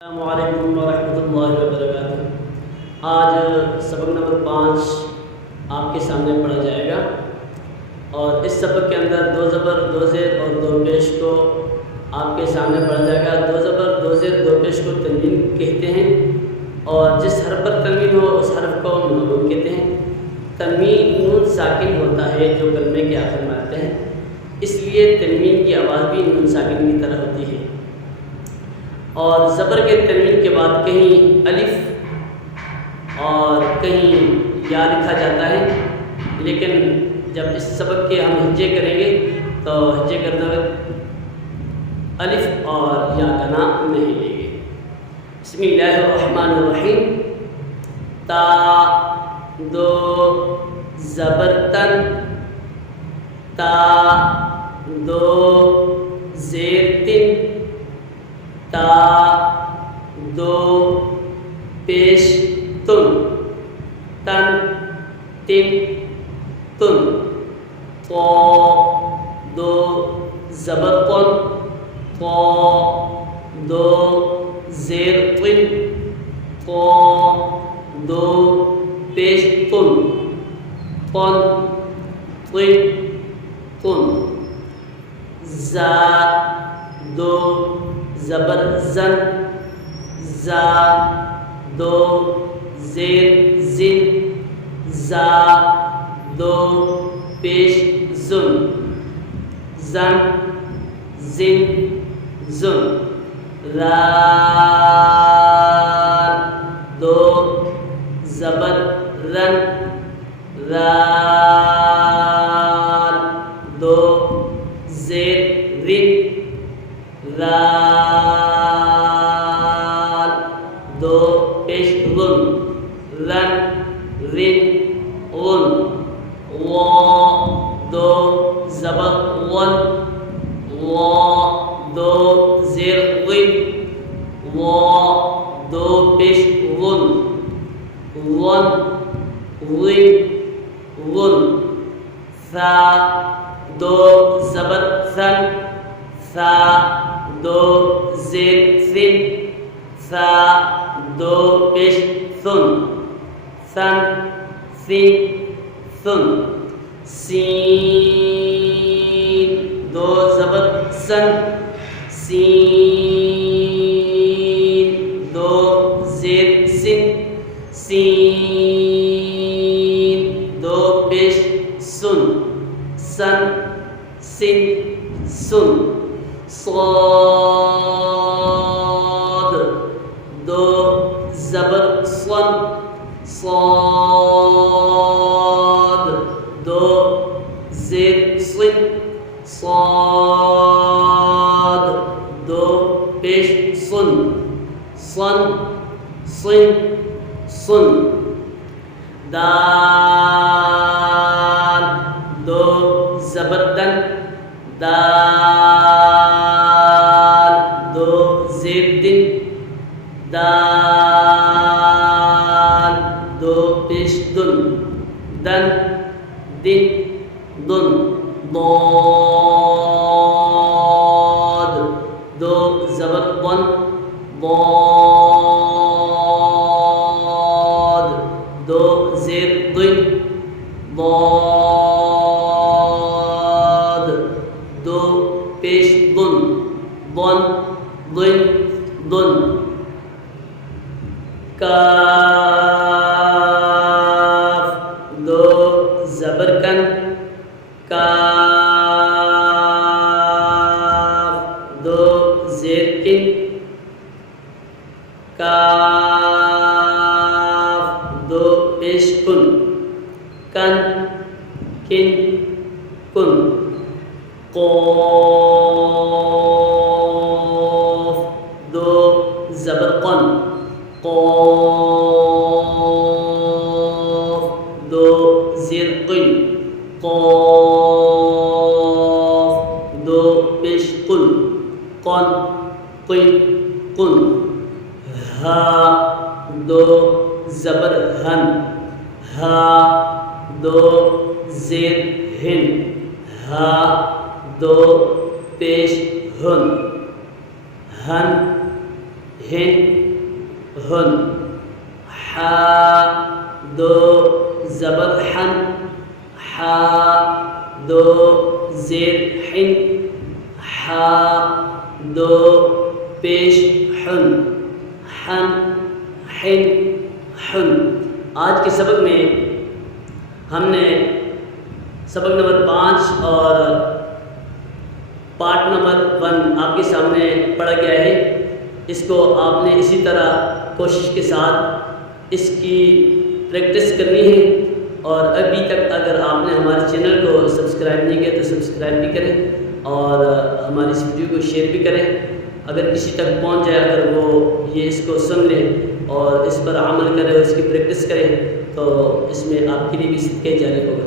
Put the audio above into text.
अस्सलामुअलैकुम वरहमतुल्लाहि वबरकातुहू। आज सबक नंबर 5 आपके सामने पढ़ा जाएगा और इस सबक के अंदर दो ज़बर, दो ज़ेर और दो पेश को आपके सामने पढ़ा जाएगा। दो ज़बर, दो ज़ेर, दो पेश को तनवीन कहते हैं और जिस हर्फ पर तनवीन हो उस हर्फ को नून कहते हैं। तनवीन नून साकिन होता है जो कलमे के आखिर में आते हैं, इसलिए तनवीन की आवाज़ भी नून साकिन की तरह होती है। और ज़बर के तनवीन के बाद कहीं अलिफ और कहीं या लिखा जाता है, लेकिन जब इस सबक के हम हिज्जे करेंगे तो हिज्जे करते वक्त अलिफ और या का नाम नहीं लेंगे। बिस्मिल्लाहिर्रहमानिर्रहीम। ता दो ज़बर तन, ता दो ज़ेर तिन, ता दो पेश तुन, तन तिन तुन। तो दो ज़बर तुन, तो दो ज़ेर तिन, तो दो पेश तुन, तुन तिन तुन। जा दो ज़बर ज़न, जा दो ज़ेर ज़िन, जा दो पेश ज़ुन, ज़न ज़िन ज़ुन। रा दो ज़बर रन, रा दो ज़ेर रिन, रा दो पेश रुन, रन रिन उन। वो दो ज़बर वन, वो दो ज़ेर विन, वो दो पेश वुन, वन विन वुन। सा दो ज़बर सन, सा दो ज़ेर सिन, सा दो पेश सुन, सन सिन सुन। सीन दो ज़बर सन, सीन दो ज़ेर सिन, सीन दो पेश सुन, सन सिन सुन। स्वाद दो ज़बर स्वन, स्वाद दो ज़ेर स्विन, स्वाद दो पेश सुन, सन स्विन सुन। दाल दो ज़बर दन, दाल दो ज़ेर दिन, दाल दो पेश दुन, दन दिन दुन। बौद दो ज़बर बन, बौद दो ज़ेर दुन, बौद दो पेश दुन, बन दुन दुन। काफ दो ज़बर कन, काफ दो ज़ेर किन, काफ दो पेश कुन, कन किन कुन। क़ाफ़ दो ज़बर क़न, क़ाफ़ दो ज़ेर क़िन, क़ाफ़ दो पेश कुन, क़न क़िन कुन। हा दो ज़बर हन, हा दो ज़ेर हिन, हा दो पेश हुन, हन हिन हुन, हा दो ज़बर हन, हा दो ज़ेर हिन, हा दो पेश हुन, हन हिन हुन। आज के सबक में हमने सबक नंबर 5 और पार्ट नंबर 1 आपके सामने पढ़ा गया है। इसको आपने इसी तरह कोशिश के साथ इसकी प्रैक्टिस करनी है। और अभी तक अगर आपने हमारे चैनल को सब्सक्राइब नहीं किया तो सब्सक्राइब भी करें और हमारी इस वीडियो को शेयर भी करें। अगर किसी तक पहुंच जाए, अगर वो ये इसको सुन ले और इस पर अमल करे और इसकी प्रैक्टिस करे तो इसमें आपके लिए भी सिद्क़े जारी होगा।